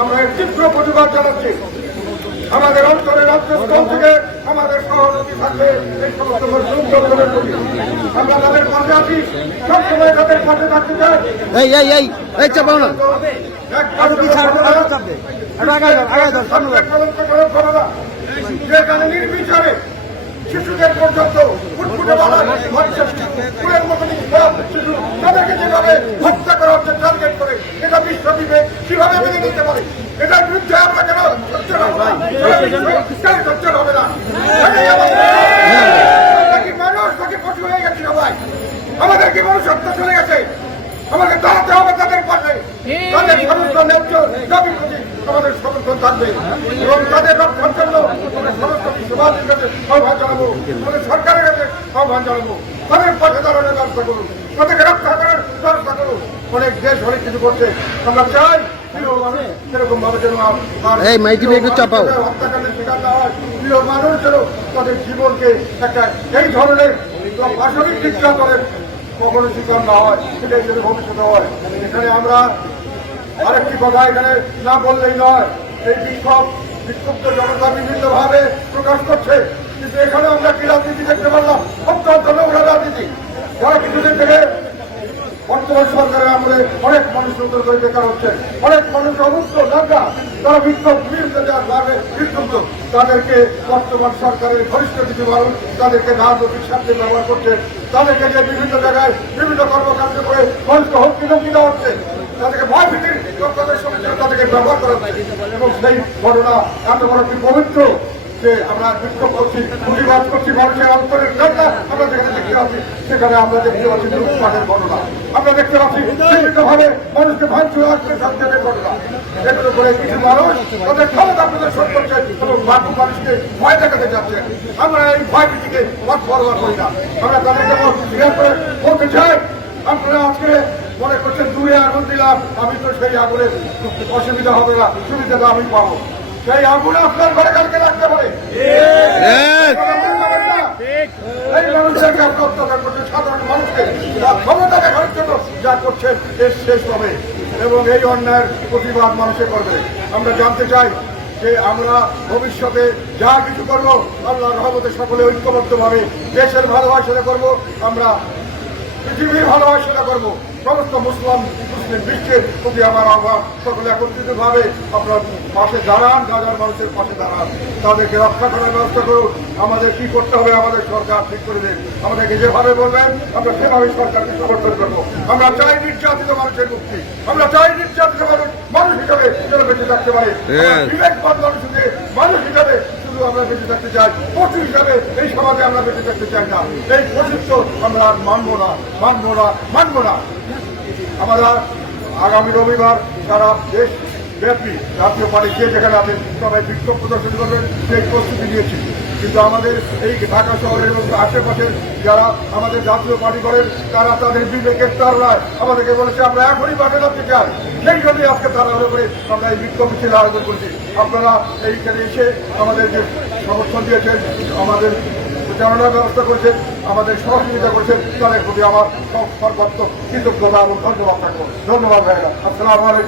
আমরা এর তীব্র প্রতিবাদ জানাচ্ছি। আমাদের অঞ্চলের রাজ্যস্থল থেকে আমাদের সহযোগী থাকবে এই সমস্ত মজলুমদের প্রতি আমরা তাদের পাশে আছি, সবসময় তাদের পাশে থাকতে চাই। যেখানে নির্বিচারে শিশুদের পর্যন্ত ফুটফুটে ফুলের মতো শিশু তাদেরকে যেভাবে হত্যা করা হচ্ছে টার্গেট করে, এটা বিশ্ব দিবে কিভাবে মেনে নিতে পারে? এটার বিরুদ্ধে আমরা কেন সোচ্চার হবে না? নাকি মানুষ নাকি পশু হয়ে গেছে? সবাই আমাদের কি মনুষ্যত্ব চলে গেছে? আমাদের দাঁড়াতে হবে তাদের পাশে, তাদের সমস্ত ন্যায্য দাবির প্রতি আমাদের সমর্থন থাকবে এবং তাদের রক্ষার জন্য আমরা সমস্ত বিশ্ববাসীর কাছে আহ্বান জানাবো, আমাদের সরকারের কাছে আহ্বান জানাবো, তাদের পাশে দাঁড়ানোর ব্যবস্থা করুন, তাদেরকে রক্ষা করার ব্যবস্থা করুন। অনেক দেশ অনেক কিছু করছে, আমরা চাই এরকম ভাবে যেন হত্যাকাণ্ডের শিকার না হয়। প্রিয় মানুষ যেন তাদের জীবনকে একটা এই ধরনের আসরিক নির্যাতনের কখনো শিকার না হয়, সেটাই যদি ভবিষ্যতে হয়। এখানে আমরা আরেকটি কথা এখানে না বললেই নয়, এই বিক্ষুব্ধ জনতা বিভিন্ন ভাবে প্রকাশ করছে, কিন্তু এখানে আমরা কি রাজনীতি দেখতে পারলাম? অত্যন্ত নোংরা রাজনীতি। যারা কিছুদিন থেকে বর্তমান সরকারের আমলে অনেক মানুষ নতুন করে বেকার হচ্ছে, অনেক মানুষ অমুক্ত নাগা, তারা বিক্ষুব্ধ, তাদেরকে বর্তমান সরকারের ঘনিষ্ঠ কিছু মানুষ তাদেরকে রাজনৈতিক স্বার্থে ব্যবহার করছে, তাদেরকে যে বিভিন্ন জায়গায় বিভিন্ন কর্মকাণ্ড করে মানুষকে হুমকি দেওয়া হচ্ছে, তাদেরকে ভয় ভীতির তাদেরকে ব্যবহার করা হচ্ছে। এবং সেই ঘটনা এত বড় একটি পবিত্র যে আমরা বিক্ষোভ করছি, প্রতিবাদ করছি, মানুষের অন্তরের ঘটনা আমরা যেখানে দেখতে পাচ্ছি, সেখানে আমরা দেখতে পাচ্ছি লুটপাটের ঘটনা, আমরা দেখতে পাচ্ছি বিভিন্নভাবে মানুষকে ভাঙচুর আসছে সন্তানের ঘটনা। এগুলো করে কিছু মানুষ তাদের ক্ষমতা প্রদর্শন করছে এবং বাকি মানুষকে ভয় দেখাতে যাচ্ছে। আমরা এই ভয় ভীতিকে পরোয়া করি না, আমরা তাদেরকে বলতে চাই, আপনারা আজকে মনে করছেন দূরে আগুন দিলাম, আমি তো সেই আগুনের অসুবিধা হবে না, সুবিধাটা আমি পাবো। সেই আগুন আপনার ঘরে কালকে রাখতে পারে। এই মানুষদেরকে আপনি অত্যাচার করছেন, সাধারণ মানুষকে ক্ষমতা দেখানোর জন্য যা করছেন এর শেষ হবে এবং এই অন্যায়ের প্রতিবাদ মানুষে করবে। আমরা জানতে চাই যে আমরা ভবিষ্যতে যা কিছু করবো আল্লাহর রহমতে সকলে ঐক্যবদ্ধভাবে দেশের ভালোবাসা করবো, আমরা পৃথিবীর ভালোবাসা করবো। সমস্ত মুসলিম বিশ্বের প্রতি আমার আহ্বান, সকলে একত্রিত ভাবে আপনার পাশে দাঁড়ান, হাজার মানুষের পাশে দাঁড়ান, তাদেরকে রক্ষা করার ব্যবস্থা করুন। আমাদের কি করতে হবে আমাদের সরকার ঠিক করে দেন, আমাদেরকে যেভাবে বলবেন আমরা সেভাবে সরকারকে সমর্থন করবো। আমরা চাই নির্যাতিত মানুষের মুক্তি, আমরা চাই নির্যাতিত মানুষ হিসাবে যেন বেঁচে থাকতে পারে, বিবেকবান মানুষ হিসাবে শুধু আমরা বেঁচে থাকতে চাই, পশু হিসাবে এই সমাজে আমরা বেঁচে থাকতে চাই না। এই পশুত্ব আমরা আর মানবো না, মানবো না, মানবো না। আমরা আগামী রবিবার সারা দেশ ব্যাপী জাতীয় পার্টি যে যেখানে আছেন সবাই বিক্ষোভ প্রদর্শন করবেন সেই প্রস্তুতি নিয়েছি, কিন্তু আমাদের এই ঢাকা শহরের এবং আশেপাশের যারা আমাদের জাতীয় পার্টি করেন তারা তাদের বিবেকের তারায় আমাদেরকে বলেছে আমরা এখনই বাসে যাতে চাই, সেই জন্যই আজকে তাড়াহুড়ো করে আমরা এই বিক্ষোভ মিছিল আয়োজন করছি। আপনারা এইখানে এসে আমাদের যে সমর্থন দিয়েছেন, আমাদের প্রচারণার ব্যবস্থা করেছেন, আমাদের সহযোগিতা করেছেন, তাদের প্রতি আমার সর্বাত্মক কৃতজ্ঞতা এবং ধন্যবাদ থাকবো। ধন্যবাদ ভাইরা, আসসালামু আলাইকুম।